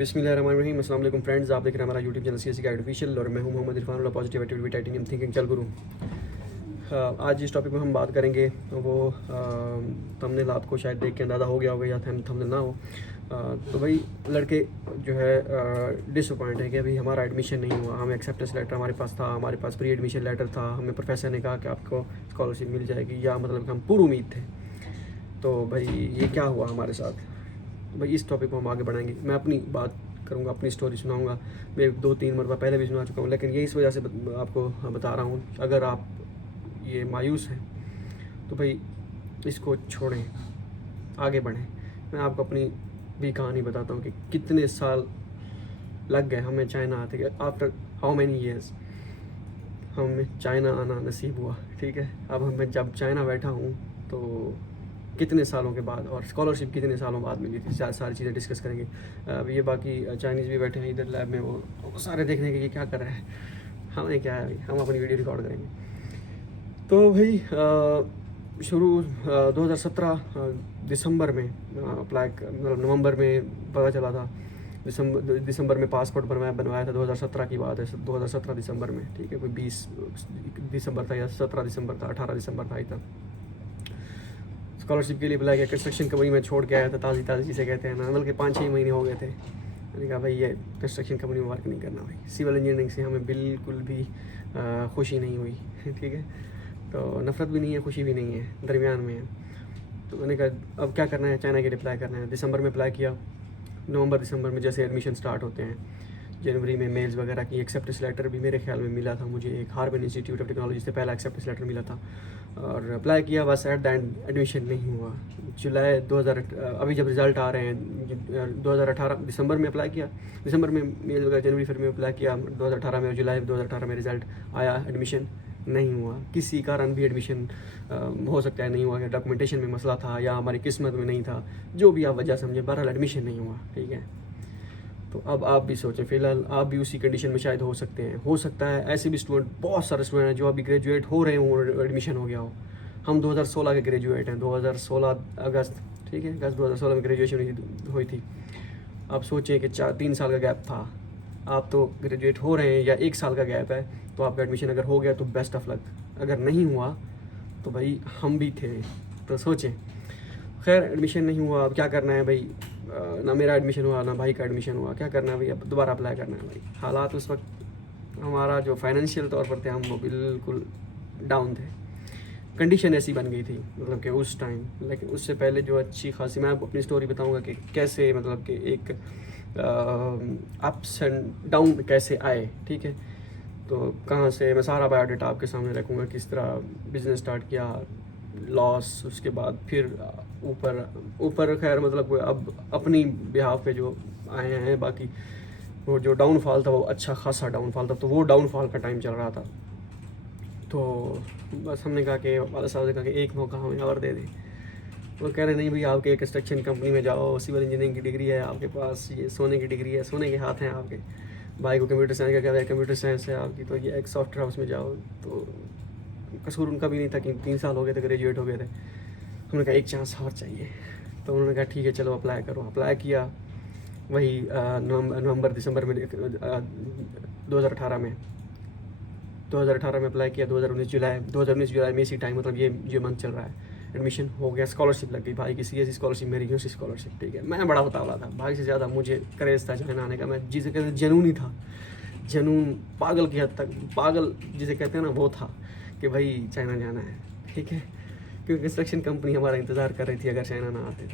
बिस्मिल्लाहिर्रहमानिर्रहीम। अस्सलाम वालेकुम फ्रेंड्स, आप देख रहे हैं हमारा YouTube channel CSC guide official और मैं हूं मोहम्मद इरफान और पॉजिटिव एक्टिविटी टाइटेनियम थिंकिंग चल गुरु। आज जिस टॉपिक में हम बात करेंगे वो थंबनेल आपको शायद देख के अंदाज़ा हो गया होगा या थंबनेल ना हो। तो भाई लड़के जो है डिसअपॉइंट है कि अभी हमारा एडमिशन नहीं हुआ। हमें एक्सेप्टेंस लेटर हमारे पास था, हमारे पास प्री एडमिशन लेटर था, हमें प्रोफेसर ने कहा कि आपको स्कॉलरशिप मिल जाएगी, या मतलब कि हम पूरी उम्मीद थे। तो भाई ये क्या हुआ हमारे साथ? भाई इस टॉपिक को हम आगे बढ़ाएंगे। मैं अपनी बात करूँगा, अपनी स्टोरी सुनाऊँगा। मैं 2-3 मरतबा पहले भी सुना चुका हूँ, लेकिन ये इस वजह से आपको बता रहा हूँ। अगर आप ये मायूस हैं तो भाई इसको छोड़ें, आगे बढ़ें। मैं आपको अपनी भी कहानी बताता हूँ कि कितने साल लग गए हमें चाइना आते। आफ्टर हाउ मैनी ईयर्स हमें चाइना आना नसीब हुआ। ठीक है, अब मैं जब चाइना बैठा हूँ तो कितने सालों के बाद, और स्कॉलरशिप कितने सालों बाद मिली थी, सारी चीज़ें डिस्कस करेंगे। अब ये बाकी चाइनीज़ भी बैठे हैं इधर लैब में, वो सारे देखने के ये क्या कर रहे हैं, हमें क्या है भाई, हम अपनी वीडियो रिकॉर्ड करेंगे। तो भाई शुरू 2017 दिसंबर में अप्लाई, मतलब नवंबर में पता चला था। दिसंबर में पासपोर्ट बनवाया था। 2017 की बात है, 2017 दिसंबर में। ठीक है, कोई 20 दिसंबर था या 17 दिसंबर था, 18 दिसंबर था तब स्कॉलरशिप के लिए अप्लाई किया। कंस्ट्रक्शन कंपनी में छोड़ के आया था, ताज़ी जिसे कहते हैं ना, बल्कि 5-6 महीने हो गए थे। मैंने कहा भाई ये कंस्ट्रक्शन कंपनी में वर्क नहीं करना भाई, सिविल इंजीनियरिंग से हमें बिल्कुल भी खुशी नहीं हुई। ठीक है, तो नफ़रत भी नहीं है, खुशी भी नहीं है, दरमियान में है। तो मैंने कहा अब क्या करना है, चाइना के लिए अप्लाई करना है। दिसंबर में अप्लाई किया। नवंबर दिसंबर में जैसे एडमिशन स्टार्ट होते हैं, जनवरी में मेल्स वगैरह की। एक्सेप्टेंस लेटर भी मेरे ख्याल में मिला था मुझे, एक हार्वर्ड इंस्टीट्यूट ऑफ टेक्नोलॉजी से पहला एक्सेप्टेंस लेटर मिला था, और अप्लाई किया। बस एट द एंड एडमिशन नहीं हुआ। जुलाई 2000, अभी जब रिज़ल्ट आ रहे हैं 2018 दिसंबर में अप्लाई किया, दिसंबर में मेल वगैरह, जनवरी फरवरी में अप्लाई किया, 2018 में, जुलाई 2018 में रिज़ल्ट आया, एडमिशन नहीं हुआ। किसी कारण भी एडमिशन हो सकता है नहीं हुआ, डॉक्यूमेंटेशन में मसला था या हमारी किस्मत में नहीं था, जो भी आप वजह समझे, बहरहाल एडमिशन नहीं हुआ। ठीक है, तो अब आप भी सोचें, फ़िलहाल आप भी उसी कंडीशन में शायद हो सकते हैं। हो सकता है ऐसे भी स्टूडेंट, बहुत सारे स्टूडेंट हैं जो अभी ग्रेजुएट हो रहे हों और एडमिशन हो गया हो। हम 2016 के ग्रेजुएट हैं, 2016 अगस्त। ठीक है, अगस्त 2016 में ग्रेजुएशन हुई थी। आप सोचें कि 3 साल का गैप था। आप तो ग्रेजुएट हो रहे हैं या 1 साल का गैप है, तो आपका एडमिशन अगर हो गया तो बेस्ट ऑफ लक, अगर नहीं हुआ तो भाई हम भी थे। तो सोचें, खैर एडमिशन नहीं हुआ, अब क्या करना है भाई? ना मेरा एडमिशन हुआ ना भाई का एडमिशन हुआ, क्या करना है भाई? अब दोबारा अप्लाई करना है भाई। हालात उस वक्त हमारा जो फाइनेंशियल तौर पर थे, हम वो बिल्कुल डाउन थे। कंडीशन ऐसी बन गई थी, मतलब कि उस टाइम। लेकिन उससे पहले जो अच्छी खासी, मैं आपको अपनी स्टोरी बताऊंगा कि कैसे, मतलब कि एक अप्स एंड डाउन कैसे आए। ठीक है, तो कहाँ से, मैं सारा बायोडाटा आपके सामने रखूँगा, किस तरह बिज़नेस स्टार्ट किया, लॉस, उसके बाद फिर ऊपर खैर मतलब कोई अब अपनी बिहाफ पे जो आए हैं। बाकी वो जो डाउनफॉल था वो अच्छा खासा डाउनफॉल था, तो वो डाउनफॉल का टाइम चल रहा था। तो बस हमने कहा कि वाला साहब ने कहा कि एक मौका हमें और दे दें। वो कह रहे नहीं भाई, आपके कंस्ट्रक्शन कंपनी में जाओ, सिविल इंजीनियरिंग की डिग्री है आपके पास, ये सोने की डिग्री है, सोने के हाथ हैं आपके। भाई को कंप्यूटर साइंस का, क्या है कंप्यूटर साइंस है आपकी, तो ये एक सॉफ्टवेयर हाउस में जाओ। तो कसूर उनका भी नहीं था कि 3 साल हो गए थे, ग्रेजुएट हो गए थे। हमने कहा एक चांस और चाहिए, तो उन्होंने कहा ठीक है चलो अप्लाई करो। अप्लाई किया वही नवंबर दिसंबर में, 2018 में 2018 में अप्लाई किया। 2019 जुलाई में इसी टाइम, मतलब ये मंथ चल रहा है, एडमिशन हो गया। स्कॉलरशिप लग गई भाई की, सीएससी स्कॉलरशिप, मेरी यूनिवर्सिटी स्कॉलरशिप। ठीक है, मैं बड़ा उतावला था, भाई से ज़्यादा मुझे क्रेज़ था चाइना आने का। मैं जिसे कहते जनून ही था, जनून पागल की हद तक, पागल जिसे कहते हैं ना, वो था कि भाई चाइना जाना है। ठीक है, क्योंकि कंस्ट्रक्शन कंपनी हमारा इंतज़ार कर रही थी अगर चाइना ना आते।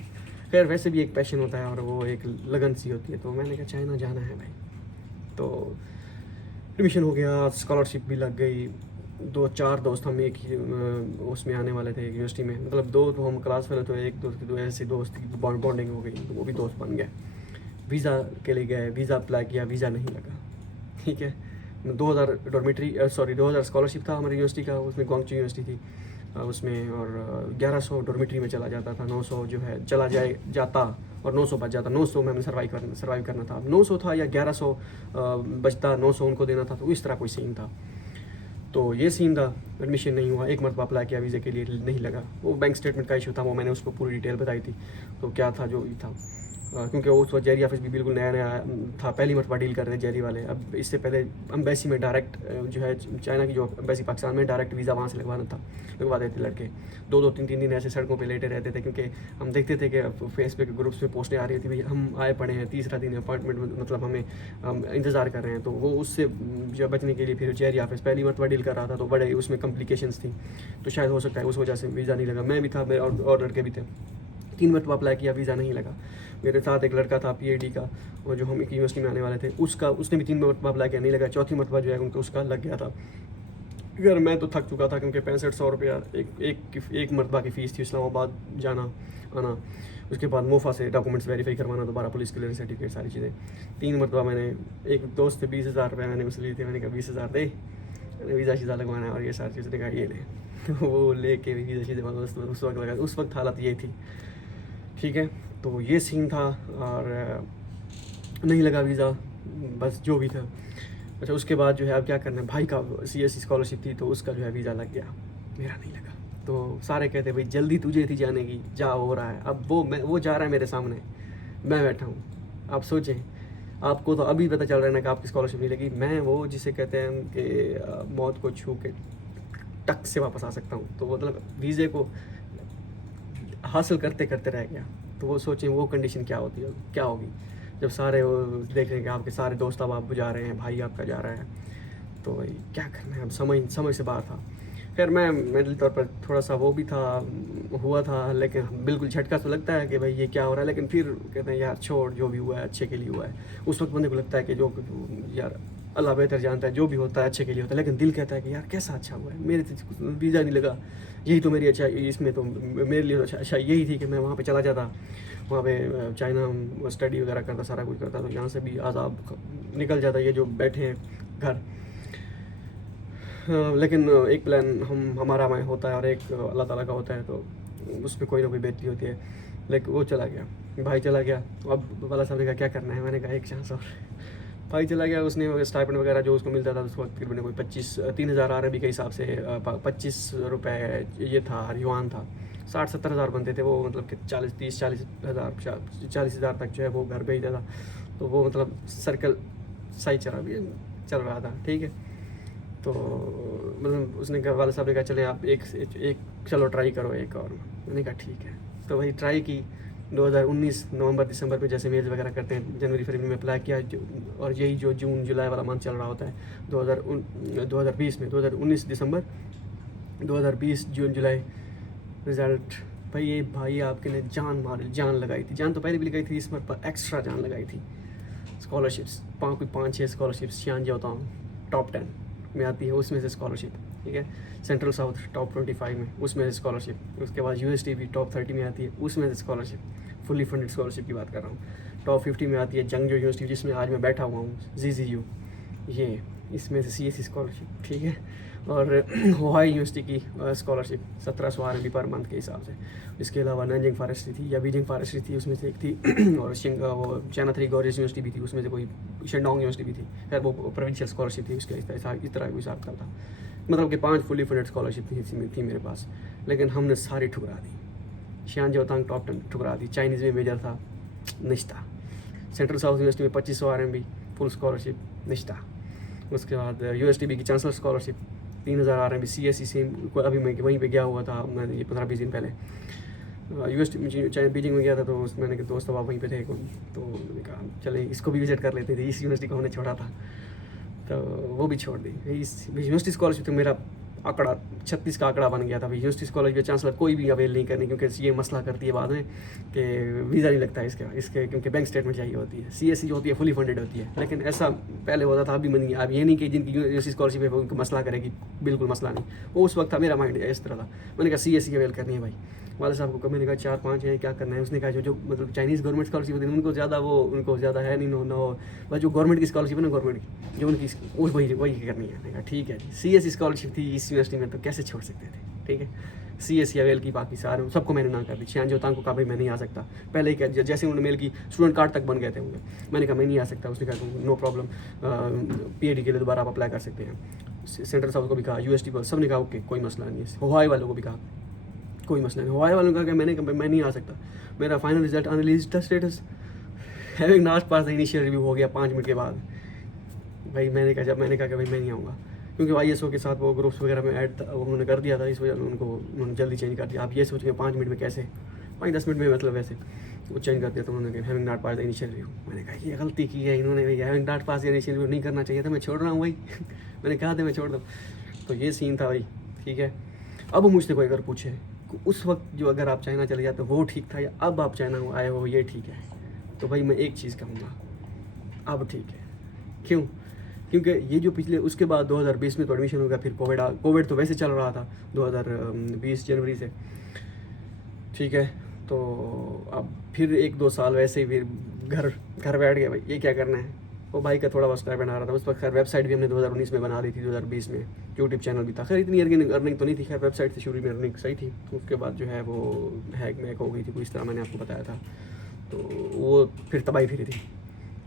खैर वैसे भी एक पैशन होता है और वो एक लगन सी होती है, तो मैंने कहा चाइना जाना है भाई। तो एडमिशन हो गया, स्कॉलरशिप भी लग गई। 2-4 दोस्त हम एक ही उसमें आने वाले थे, यूनिवर्सिटी में, मतलब 2 तो हम क्लास वाले, तो एक दोस्त की 2 ऐसे दोस्त की बॉन्डिंग हो गई, तो वो भी दोस्त बन गए। वीज़ा के लिए गए, वीज़ा अप्लाई किया, वीज़ा नहीं लगा। ठीक है, 2000 डॉर्मेट्री, सॉरी 2000 स्कॉलरशिप था हमारी यूनिवर्सिटी का, उसमें ग्वांगचू यूनिवर्सिटी थी उसमें, और 1100 डॉर्मेट्री में चला जाता था। 900 जो है चला जाता और 900 बच जाता। 900 में हमें सर्वाइव करना था। 900 था या 1100 बचता, 900 उनको देना था, तो इस तरह कोई सीन था। तो ये सीन था, एडमिशन नहीं हुआ। एक मरतबा अप्लाई किया वीज़े के लिए, नहीं लगा। वो बैंक स्टेटमेंट का इशू था, वो मैंने उसको पूरी डिटेल बताई थी, तो क्या था जो भी था। क्योंकि उस वक्त जेरी ऑफिस भी बिल्कुल नया नया था, पहली मरतबा डील कर रहे थे जेरी वाले। अब इससे पहले एम्बेसी में डायरेक्ट जो है चाइना की जो एम्बेसी पाकिस्तान में डायरेक्ट वीज़ा वहाँ से लगवा देते लड़के। 2-2 3-3 दिन ऐसे सड़कों पे लेटे रहते थे, क्योंकि हम देखते थे कि फेसबुक ग्रुप्स में पोस्टें आ रही थी, भाई हम आए पड़े हैं, तीसरा दिन अपॉइंटमेंट, मतलब हमें हम इंतज़ार कर रहे हैं। तो वो उससे जो बचने के लिए फिर जेरी ऑफिस पहली मरतबा डील कर रहा था, तो बड़े उसमें कम्प्लिकेशंस थी, तो शायद हो सकता है उस वजह से वीज़ा नहीं लगा। मैं भी था, मेरे और लड़के भी थे। 3 मरतबा अप्लाई किया, वीज़ा नहीं लगा। मेरे साथ एक लड़का था PhD का, और जो हम एक यूनिवर्सिटी में आने वाले थे, उसने भी 3 मरतबा अप्लाई किया, नहीं लगा। चौथी मरतबा जो है उनको उसका लग गया था। अगर मैं तो थक चुका था, क्योंकि 6500 रुपया एक मरतबा की फ़ीस थी, इस्लामाबाद जाना आना, उसके बाद मोफा से डॉक्यूमेंट्स वेरीफाई करवाना, दोबारा पुलिस क्लियरेंस सर्टिफिकेट, सारी चीज़ें। 3 मरतबा मैंने, एक दोस्त से 20,000 रुपये मैंने उससे लिए थे, मैंने कहा 20,000 दे, वीज़ा शीज़ा लगवाना है और ये सारी चीज़ें। कहा ये ले वो लेके वीज़ा शीज़ा उस वक्त लगा, उस वक्त हालत ये थी, ठीक है। तो ये सीन था, और नहीं लगा वीज़ा, बस जो भी था। अच्छा, उसके बाद जो है अब क्या करना है, भाई का CSE स्कॉलरशिप थी, तो उसका जो है वीज़ा लग गया, मेरा नहीं लगा। तो सारे कहते भाई जल्दी तुझे थी जाने की, जा हो रहा है। अब वो जा रहा है मेरे सामने, मैं बैठा हूँ। आप सोचें, आपको तो अभी पता चल रहा है ना कि आपकी स्कॉलरशिप नहीं लगी, मैं वो जिसे कहते हैं कि मौत को छू के टक से वापस आ सकता हूँ। तो मतलब वीज़े को हासिल करते करते रह गया। तो वो सोचें वो कंडीशन क्या होगी जब सारे वो देख रहे हैं कि आपके सारे दोस्त अब आप जा रहे हैं, भाई आपका जा रहा है, तो भाई क्या करना है। अब समझ से बाहर था। खैर मैं मेंटली तौर पर थोड़ा सा वो भी था, हुआ था, लेकिन बिल्कुल झटका तो लगता है कि भाई ये क्या हो रहा है, लेकिन फिर कहते हैं यार छोड़, जो भी हुआ है अच्छे के लिए हुआ है। उस वक्त बंदे को लगता है कि जो यार अल्लाह बेहतर जानता है, जो भी होता है अच्छे के लिए होता है, लेकिन दिल कहता है कि यार कैसा अच्छा हुआ है, मेरे तो वीज़ा नहीं लगा, यही तो मेरी अच्छा, इसमें तो मेरे लिए अच्छा यही थी कि मैं वहाँ पे चला जाता, वहाँ पे चाइना स्टडी वगैरह करता, सारा कुछ करता, तो यहाँ से भी आज़ाब निकल जाता, ये जो बैठे हैं घर। लेकिन एक प्लान हमारा में होता है और एक अल्लाह ताला का होता है, तो उस पर कोई ना कोई बेहतरी होती है। लेकिन वो चला गया, भाई चला गया। अब वाला साहब ने कहा क्या करना है, मैंने कहा एक चांस और। भाई चला गया, उसने स्टाइपेंड वगैरह जो उसको मिलता था उस वक्त तकरीबन कोई 3,000 अरबी के हिसाब से 25 रुपये ये था, युआन था। 60-70 हज़ार बनते थे वो, मतलब कि 40,000 तक जो है वो घर भेजता था। तो वो मतलब सर्कल सही चल रहा था, ठीक है। तो मतलब उसने कहा, वाले साहब ने कहा चले आप एक चलो ट्राई करो एक और। मैंने कहा ठीक है। तो वही ट्राई की। 2019 नवंबर दिसंबर पे जैसे मेल्स वगैरह करते हैं, जनवरी फरवरी में अप्लाई किया, और यही जो जून जुलाई वाला मंथ चल रहा होता है 2020 में, 2019 दिसंबर, 2020 जून जुलाई, रिज़ल्ट। भाई आपके ने जान लगाई थी, जान तो पहले भी लगाई थी, इस पर एक्स्ट्रा जान लगाई थी। स्कॉलरशिप्स 5-6 स्कॉलरशिप्स छियान होता हूँ, टॉप 10 में आती है, उसमें से स्कॉलरशिप, ठीक है। सेंट्रल साउथ टॉप 25 में, उसमें से स्कॉलरशिप। उसके बाद UST भी टॉप 30 में आती है, उसमें से स्कॉलरशिप, फुली फंडेड स्कॉलरशिप की बात कर रहा हूँ। टॉप 50 में आती है जंगजो यूनिवर्सिटी, जिसमें आज मैं बैठा हुआ हूँ, ZZU, ये इसमें से CSE स्कॉलरशिप, ठीक है। और होहाई यूनिवर्सिटी की स्कॉलरशिप 1700 RMB पर मंथ के हिसाब से। इसके अलावा नैनजिंग फॉरेस्ट्री थी या बीजिंग फॉरेस्ट्री थी, उसमें से एक थी। और वो चाइना 3 गॉर्जियस यूनिवर्सिटी भी थी, उसमें से कोई शेंडोंग यूनिवर्सिटी भी थी। खैर वो प्रोविंशियल स्कॉलरशिप थी, उसके इस तरह कोई हिसाब था। मतलब कि 5 फुली फंडेड स्कॉलरशिप थी मेरे पास, लेकिन हमने सारी ठुकरा दी। शियानजोतांग टॉप 10 ठुकरा दी। चाइनीज़ में मेजर था, निश्ता। सेंट्रल साउथ यूनिवर्सिटी में 2500 RMB फुल स्कॉलरशिप, निश्ता। उसके बाद USTB की चांसलर स्कॉलरशिप 3000 RMB CSE से। अभी मैं वहीं पे गया हुआ था, मैंने ये 15-20 दिन पहले चाहे बीजिंग में गया था, तो मैंने कहा दोस्त अब वहीं पे थे, तो मैंने कहा चले इसको भी विजिट कर लेते थे। इस यूनिवर्सिटी को हमने छोड़ा था, तो वो भी छोड़ दी। इस यूनिवर्सिटी स्कॉलरशिप तो मेरा आंकड़ा 36 का आंकड़ा बन गया था। यूनिवर्सिटी स्कॉलरशिप चांसलर कोई भी अवेल नहीं करनी, क्योंकि ये मसला करती है बाद में कि वीज़ा नहीं लगता है इसके क्योंकि बैंक स्टेटमेंट चाहिए होती है। CSE जो होती है फुली फंडेड होती है, लेकिन ऐसा पहले होता था, अभी नहीं। अब ये नहीं कि जिनकी यूनिवर्सिटी स्कॉलरशिप है वो उनको मसला करेगी, बिल्कुल मसला नहीं। वो उस वक्त था, मेरा माइंड इस तरह था। मैंने कहा CSE अवेल करनी है भाई। वाले साहब को मैंने कहा 4-5 हैं, क्या करना है। उसने कहा जो मतलब चाइनीज़ गवर्नमेंट स्कॉलरशिप होती है उनको ज़्यादा है नहीं, नो बस जो गवर्नमेंट की स्कॉलरशिप है ना, गवर्नमेंट की जो उनकी वही करनी है। मैंने कहा ठीक है। CSE स्कॉलरशिप थी इस यूनिवर्सिटी में, तो कैसे छोड़ सकते थे, ठीक है। CSE अवेल की, बाकी सारे सबको मैंने ना कर दी। शियानजोतांग को कहा भाई मैं नहीं आ सकता, पहले ही कहा, जैसे उन्होंने मेल की स्टूडेंट कार्ड तक बन गए थे उनके। मैंने कहा मैं नहीं आ सकता। उसने कहा नो प्रॉब्लम, PhD के लिए दोबारा आप अप्लाई कर सकते हैं। सेंट्रल साउथ को भी कहा, UST को, सब ने कहा ओके कोई मसला नहीं है। होहाई वालों को भी कहा कोई मसला नहीं। हवाई वालों का क्या, मैंने कहा मैं नहीं आ सकता, मेरा फाइनल रिजल्ट अनरिलीज्ड था status, having not pass the initial review हो गया 5 मिनट के बाद। भाई मैंने कहा कि भाई मैं नहीं आऊँगा, क्योंकि ISO के साथ वो ग्रुप्स वगैरह में ऐड उन्होंने कर दिया था, इस वजह से उन्होंने जल्दी चेंज कर दिया। आप ये सोचेंगे 5 मिनट में कैसे, 5-10 मिनट में मतलब वैसे वो चेंज कर दिया। तो उन्होंने having not pass the initial review. मैंने कहा ये गलती की है इन्होंने, भाई having not pass the initial review नहीं करना चाहिए था, मैं छोड़ रहा हूँ भाई मैंने कहा था मैं छोड़ दूँ। तो ये सीन था भाई, ठीक है। अब मुझसे कोई अगर पूछे उस वक्त जो अगर आप चाइना चले जाते वो ठीक था, या अब आप चाइना आए हो ये ठीक है, तो भाई मैं एक चीज़ कहूँगा, अब ठीक है। क्यों? क्योंकि ये जो पिछले उसके बाद 2020 में तो एडमिशन हो गया, फिर कोविड तो वैसे चल रहा था 2020 जनवरी से, ठीक है। तो अब फिर 1-2 साल वैसे ही फिर घर बैठ गया, भाई ये क्या करना है। वो भाई का थोड़ा बहुत स्टाइपेंड आ रहा था उस वक्त। खैर वेबसाइट भी हमने 2019 में बना दी थी, 2020 में यूट्यूब चैनल भी था। खैर इतनी अर्निंग तो नहीं थी, खैर वेबसाइट से शुरू में अर्निंग सही थी। उसके बाद जो है वो हैक मैक हो गई थी, कुछ इस तरह मैंने आपको बताया था, तो वो फिर तबाही फिरी थी।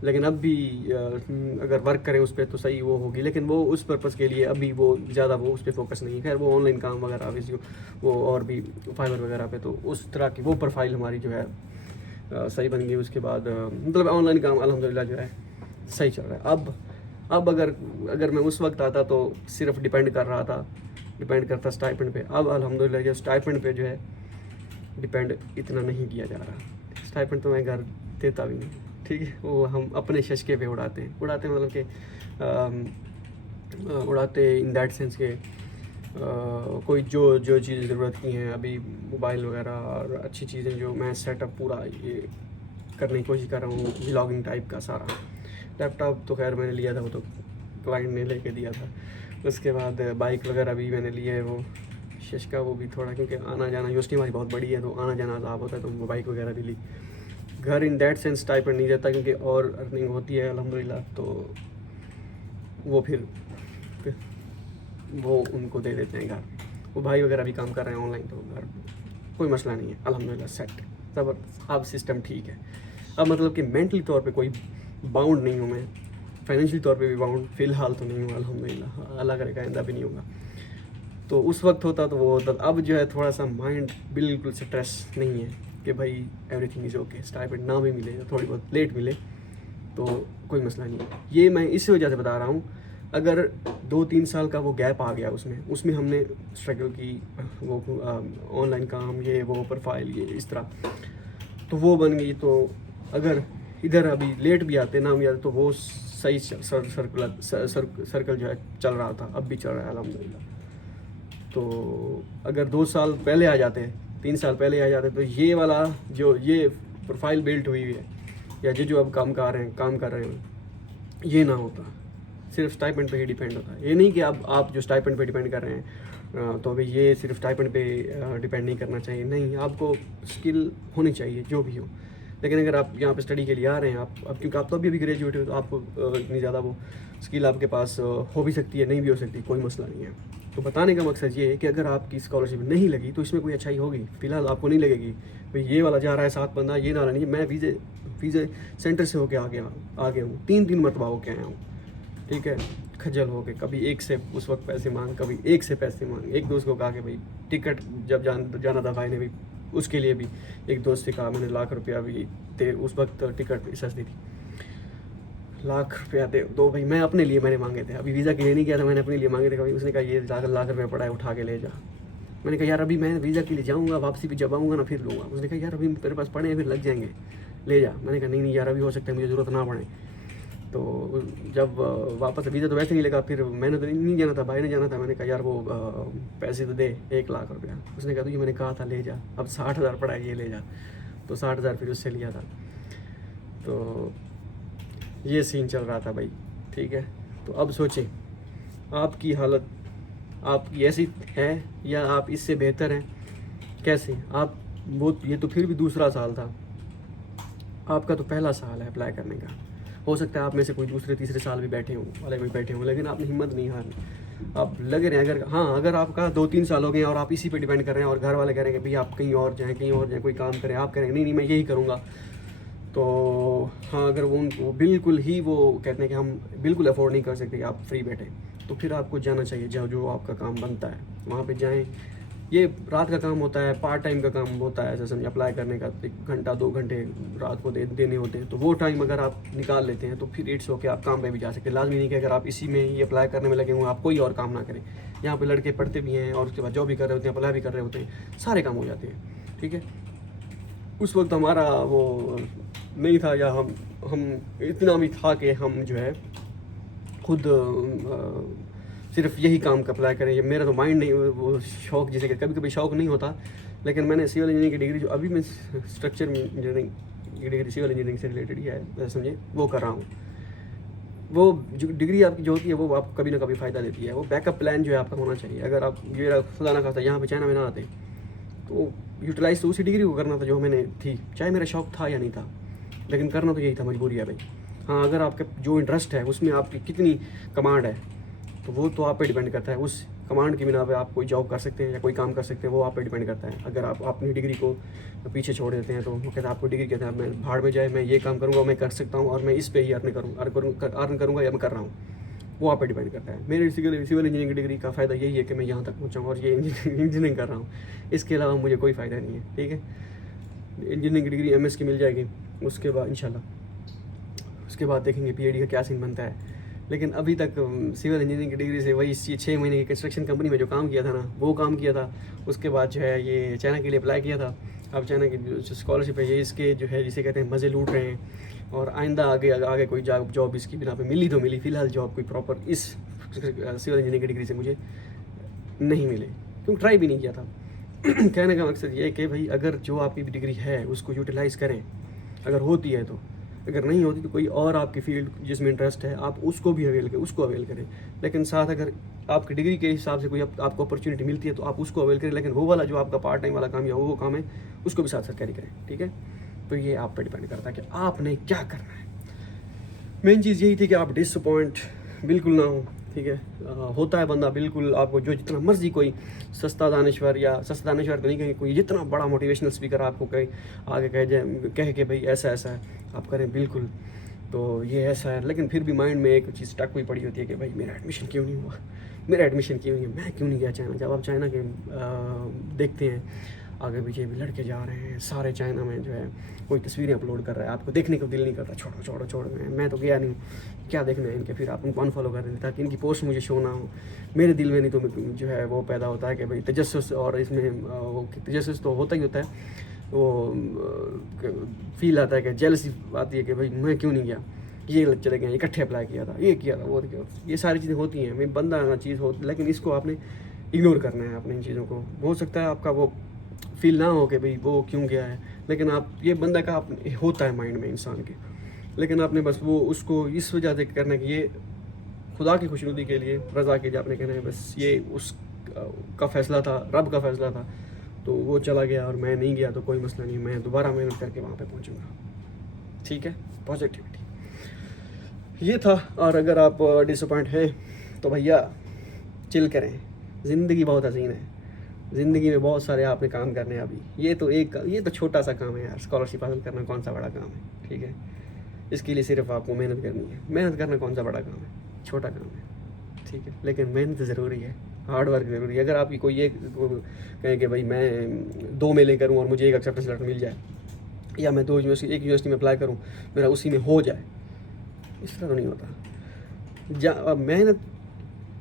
लेकिन अब भी अगर वर्क करें उस पर तो सही वो होगी, लेकिन वो उस पर्पज़ के लिए अभी वो ज़्यादा वो उस पर फोकस नहीं है। खैर वो ऑनलाइन काम वगैरह ऑब्वियसली वो और भी फाइबर वगैरह पे, तो उस तरह की वो प्रोफाइल हमारी जो है सही बन गई। उसके बाद मतलब ऑनलाइन काम अल्हम्दुलिल्लाह जो है सही चल रहा है। अब अगर मैं उस वक्त आता तो सिर्फ डिपेंड करता स्टाइपेंड पे। अब अल्हम्दुलिल्लाह जो स्टाइपेंड पे जो है डिपेंड इतना नहीं किया जा रहा। स्टाइपेंड तो मैं घर देता भी नहीं, ठीक है। वो हम अपने शशके पे उड़ाते मतलब कि उड़ाते इन दैट सेंस के कोई जो चीज़ें ज़रूरत की हैं अभी, मोबाइल वगैरह और अच्छी चीज़ें जो मैं सेटअप पूरा ये करने की कोशिश कर रहा हूँ, व्लॉगिंग टाइप का सारा। लैपटॉप तो खैर मैंने लिया था, वो तो क्लाइंट ने लेके दिया था। उसके बाद बाइक वगैरह भी मैंने लिया है, वो शशका वो भी थोड़ा, क्योंकि आना जाना यूनिवर्सिटी हमारी बहुत बड़ी है तो आना जाना आसाब होता है, तो वो बाइक वगैरह भी ली। घर इन दैट सेंस स्टाइपेंड नहीं देता क्योंकि और अर्निंग होती है अल्हम्दुलिल्लाह, तो वो फिर वो उनको दे देते हैं घर। वो भाई वगैरह भी काम कर रहे हैं ऑनलाइन, तो घर कोई मसला नहीं है अल्हम्दुलिल्लाह, सेट ज़बरदस्त। अब सिस्टम ठीक है। अब मतलब कि मेंटली तौर पे कोई बाउंड नहीं हूँ मैं, फाइनेंशियल तौर पे भी बाउंड फ़िलहाल तो नहीं हूँ अल्हम्दुलिल्लाह, अल्लाह करे आइंदा भी नहीं होगा। तो उस वक्त होता तो वो होता। अब जो है थोड़ा सा माइंड बिल्कुल स्ट्रेस नहीं है कि भाई एवरीथिंग इज़ ओके, स्टाइपेंड ना भी मिले, थोड़ी बहुत लेट मिले तो कोई मसला नहीं है। ये मैं इस वजह से बता रहा हूँ, अगर 2-3 साल का वो गैप आ गया उसमें हमने स्ट्रगल की, वो ऑनलाइन काम, ये वो प्रोफाइल ये इस तरह, तो वो बन गई। तो अगर इधर अभी लेट भी आते ना भी आते तो वो सही सर्कल जो है चल रहा था, अब भी चल रहा है अल्हम्दुलिल्लाह। तो अगर 2 साल पहले आ जाते, 3 साल पहले आ जाते, तो ये वाला जो ये प्रोफाइल बिल्ट हुई है, या जो अब काम कर रहे हैं ये ना होता, सिर्फ स्टाइपेंड पे ही डिपेंड होता है। ये नहीं कि आप जो स्टाइपेंड पे डिपेंड कर रहे हैं तो अभी ये सिर्फ स्टाइपेंड पे डिपेंड नहीं करना चाहिए, नहीं, आपको स्किल होनी चाहिए जो भी हो। लेकिन अगर आप यहाँ पे स्टडी के लिए आ रहे हैं, आप क्योंकि आप तो अभी ग्रेजुएट हो, तो आपको इतनी ज़्यादा वो स्किल आपके पास हो भी सकती है, नहीं भी हो सकती, कोई मसला नहीं है। तो बताने का मकसद ये है कि अगर आपकी स्कॉलरशिप नहीं लगी तो इसमें कोई अच्छाई होगी, फ़िलहाल आपको नहीं लगेगी। भाई ये वाला जा रहा है 7 बंदा, ये नाला नहीं, मैं वीज़े सेंटर से होके आ गया हूँ, 3 मरतबा होके आया हूँ, ठीक है। खजल हो के कभी एक से उस वक्त पैसे मांग, कभी एक से पैसे मांग। एक दोस्त को कहा कि भाई टिकट जब जाना था भाई ने भी, उसके लिए भी एक दोस्त से कहा मैंने लाख रुपया भी दे, उस वक्त टिकट सस्ती थी, लाख रुपया दे दो भाई। मैं अपने लिए मैंने मांगे थे, अभी वीज़ा के लिए नहीं किया था, मैंने अपने लिए मांगे थे। कभी उसने कहा ये लाख रुपया पड़ा है, उठा के ले जा। मैंने कहा यार अभी मैं वीज़ा के लिए जाऊँगा, वापसी भी जब आऊँगा ना फिर लूँगा। उसने कहा यार अभी तेरे पास पड़े हैं, फिर लग जाएंगे, ले जा। मैंने कहा नहीं यार अभी हो सकता है मुझे ज़रूरत ना पड़े। तो जब वापस वीज़ा तो वैसे नहीं लगा, फिर मैंने तो नहीं जाना था, भाई ने जाना था। मैंने कहा यार वो पैसे तो दे 1 लाख रुपया। उसने कहा तो ये मैंने कहा था ले जा, अब 60,000 पड़ा है, ये ले जा। तो 60,000 फिर उससे लिया था। तो ये सीन चल रहा था भाई, ठीक है। तो अब सोचें आपकी हालत आपकी ऐसी है या आप इससे बेहतर हैं, कैसे आप वो, ये तो फिर भी दूसरा साल था, आपका तो पहला साल है अप्लाई करने का। हो सकता है आप में से कोई दूसरे तीसरे साल भी बैठे हों, लेकिन आपने हिम्मत नहीं हारनी, आप लगे रहे। अगर आपका 2-3 साल हो गए और आप इसी पे डिपेंड कर रहे हैं और घर वाले कह रहे हैं कि भाई आप कहीं और जाएँ कोई काम करें, आप करें नहीं मैं यही करूँगा, तो हाँ, अगर वो बिल्कुल ही वो कहते हैं कि हम बिल्कुल अफोर्ड नहीं कर सकते कि आप फ्री बैठे, तो फिर आपको जाना चाहिए, जो आपका काम बनता है वहाँ पे जाएं, ये रात का काम होता है, पार्ट टाइम का काम होता है, ऐसा समझिए अप्लाई करने का 1 घंटा 2 घंटे रात को देने होते हैं। तो वो टाइम अगर आप निकाल लेते हैं तो फिर इट्स ओके, आप काम पे भी जा सकते हैं। लाजमी नहीं कि अगर आप इसी में ही अप्लाई करने में लगे हुए आप कोई और काम ना करें। यहाँ पे लड़के पढ़ते भी हैं और उसके बाद जॉब भी कर रहे होते हैं, अप्लाई भी कर रहे होते हैं, सारे काम हो जाते हैं, ठीक है। उस वक्त हमारा वो नहीं था, या हम इतना भी था कि हम जो है खुद सिर्फ यही काम का अप्लाई करें। ये मेरा तो माइंड नहीं, वो शौक़ जिसे कभी कभी शौक़ नहीं होता, लेकिन मैंने सिविल इंजीनियरिंग की डिग्री जो अभी मैं स्ट्रक्चर इंजीनियरिंग की डिग्री सिविल इंजीनियरिंग से रिलेटेड ही है समझिए, वो कर रहा हूँ। वो जो डिग्री आपकी जो होती है वो आपको कभी ना कभी फ़ायदा देती है। वो बैकअप प्लान जो है आपका होना चाहिए। अगर आप ये खुदा ना खास्ता यहाँ पे चाइना में ना आते तो यूटिलाइज तो उसी डिग्री को करना था जो मैंने थी, चाहे मेरा शौक़ था या नहीं था, लेकिन करना तो यही था, मजबूरी है भाई। हाँ, अगर आपके जो इंटरेस्ट है उसमें आपकी कितनी कमांड है तो वो तो आप पे डिपेंड करता है। उस कमांड की बिना पे आप कोई जॉब कर सकते हैं या कोई काम कर सकते हैं, वो आप पे डिपेंड करता है। अगर आप अपनी डिग्री को पीछे छोड़ देते हैं तो वो कहते हैं आपको डिग्री कहते हैं मैं भाड़ में जाए, मैं ये काम करूँगा, मैं कर सकता हूँ और मैं इस पे ही अर्न करूँगा या मैं कर रहा हूँ, वो आप पे डिपेंड करता है। मेरी सिविल इंजीनियरिंग की डिग्री का फ़ायदा यही है कि मैं यहाँ तक पहुँचा हूँ और ये इंजीनियरिंग कर रहा हूँ। इसके अलावा मुझे कोई फ़ायदा नहीं है, ठीक है। इंजीनियरिंग की डिग्री MS की मिल जाएगी, उसके बाद इंशाल्लाह उसके बाद देखेंगे PhD का क्या सीन बनता है। लेकिन अभी तक सिविल इंजीनियरिंग की डिग्री से वही 6 महीने की कंस्ट्रक्शन कंपनी में जो काम किया था ना, वो काम किया था। उसके बाद जो है ये चाइना के लिए अप्लाई किया था। अब चाइना की जो स्कॉलरशिप है ये इसके जो है जिसे कहते हैं मज़े लूट रहे हैं। और आइंदा आगे कोई जॉब इसकी बिना पे मिली तो मिली, फ़िलहाल जॉब कोई प्रॉपर इस सिविल इंजीनियरिंग की डिग्री से मुझे नहीं मिले, क्योंकि ट्राई भी नहीं किया था। कहने का मकसद ये है कि भाई अगर जो आपकी डिग्री है उसको यूटिलाइज़ करें, अगर होती है तो। अगर नहीं होती तो कोई और आपकी फील्ड जिसमें इंटरेस्ट है आप उसको भी अवेल करें। लेकिन साथ अगर आपकी डिग्री के हिसाब से कोई आपको अपॉर्चुनिटी मिलती है तो आप उसको अवेल करें, लेकिन वो वाला जो आपका पार्ट टाइम वाला काम या वो काम है उसको भी साथ साथ कैरी करें, ठीक है। तो ये आप पर डिपेंड करता है कि आपने क्या करना है। मेन चीज़ यही थी कि आप डिसअपॉइंट बिल्कुल ना हो, ठीक है। होता है बंदा बिल्कुल आपको जो जितना मर्जी कोई सस्ता दानश्वर तो नहीं कहेंगे, कोई जितना बड़ा मोटिवेशनल स्पीकर आपको कहे आगे कहे कि भाई ऐसा ऐसा है आप करें, बिल्कुल तो ये ऐसा है। लेकिन फिर भी माइंड में एक चीज़ टक हुई पड़ी होती है कि भाई मेरा एडमिशन क्यों नहीं हुआ, मैं क्यों नहीं गया चाइना। जब आप चाइना के देखते हैं आगे पीछे भी लड़के जा रहे हैं, सारे चाइना में जो है कोई तस्वीरें अपलोड कर रहा है, आपको देखने को दिल नहीं करता, छोड़ो मैं तो गया नहीं, क्या देखना है इनके। फिर आप उनको अनफॉलो कर देते ताकि इनकी पोस्ट मुझे शो ना हो। मेरे दिल में नहीं तो जो है वो पैदा होता है कि भाई तजस्सुस, और इसमें वो तजस्सुस तो होता ही होता है, वो फील आता है कि जेलसी आती है कि भाई मैं क्यों नहीं गया, ये चले गए, इकट्ठे अप्लाई किया था, ये किया था, वो किया। ये सारी चीज़ें होती हैं, मैं बंदा ना चीज़ हो, लेकिन इसको आपने इग्नोर करना है अपने इन चीज़ों को। हो सकता है आपका वो फील ना हो कि भाई वो क्यों गया है, लेकिन आप ये बंदा का आप होता है माइंड में इंसान के, लेकिन आपने बस वो उसको इस वजह से करना कि ये खुदा की खुशनुदी के लिए, रज़ा के लिए आपने कहना है बस ये उस का फ़ैसला था, रब का फ़ैसला था, तो वो चला गया और मैं नहीं गया तो कोई मसला नहीं, मैं दोबारा मेहनत करके वहाँ पे पहुँचूँगा, ठीक है। पॉजिटिविटी ये था। और अगर आप डिसअपॉइंट हैं तो भैया चिल करें, ज़िंदगी बहुत हसीन है, ज़िंदगी में बहुत सारे आपने काम करने हैं अभी। ये तो छोटा सा काम है यार, स्कॉलरशिप हासिल करना कौन सा बड़ा काम है, ठीक है। इसके लिए सिर्फ आपको मेहनत करनी है, मेहनत करना कौन सा बड़ा काम है, छोटा काम है, ठीक है। लेकिन मेहनत ज़रूरी है, हार्ड वर्क ज़रूरी है। अगर आपकी कोई ये कहें कि भाई मैं 2 मेले करूँ और मुझे एक एक्सेप्टेंस लेटर मिल जाए, या मैं एक यूनिवर्सिटी में अप्लाई करूँ मेरा उसी में हो जाए, इस तरह तो नहीं होता। मेहनत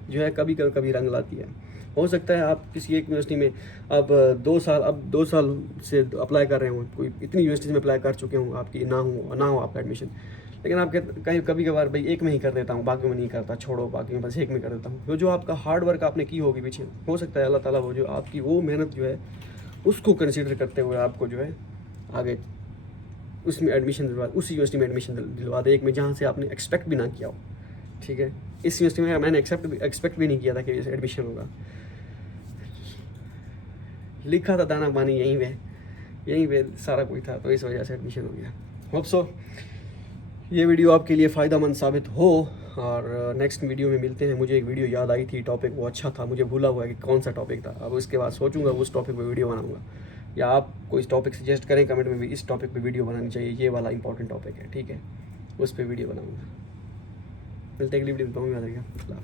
जो है कभी रंग लाती है। हो सकता है आप किसी एक यूनिवर्सिटी में अब 2 साल से अप्लाई कर रहे हो, कोई इतनी यूनिवर्सिटी में अप्लाई कर चुके हों, आपकी ना हो आपका एडमिशन, लेकिन आप कहीं कभी कभार भाई एक में ही कर देता हूँ, बाकी में नहीं करता, छोड़ो बाकी में बस एक में कर देता हूँ। जो आपका हार्ड वर्क आपने की होगी पीछे, हो सकता है अल्लाह ताला वो जो आपकी वो मेहनत जो है उसको कंसिडर करते हुए आपको जो है आगे उसमें एडमिशन दिलवा, उसी यूनिवर्सिटी में एडमिशन दिलवा दे, एक में जहाँ से आपने एक्सपेक्ट भी ना किया हो, ठीक है। इस यूनिवर्सिटी में मैंने एक्सपेक्ट भी नहीं किया था कि एडमिशन होगा, लिखा था दाना पानी यहीं पे सारा कोई था, तो इस वजह से एडमिशन हो गया। होप सो ये वीडियो आपके लिए फ़ायदेमंद साबित हो, और नेक्स्ट वीडियो में मिलते हैं। मुझे एक वीडियो याद आई थी, टॉपिक वो अच्छा था, मुझे भूला हुआ है कि कौन सा टॉपिक था। अब उसके बाद सोचूंगा उस टॉपिक पे वीडियो बनाऊंगा, या आप कोई टॉपिक सजेस्ट करें कमेंट में भी, इस टॉपिक पे वीडियो बनानी चाहिए, ये वाला इंपॉर्टेंट टॉपिक है, ठीक है, उस पर वीडियो बनाऊँगा। मिलते हैं अगली वीडियो में, याद रखिएगा।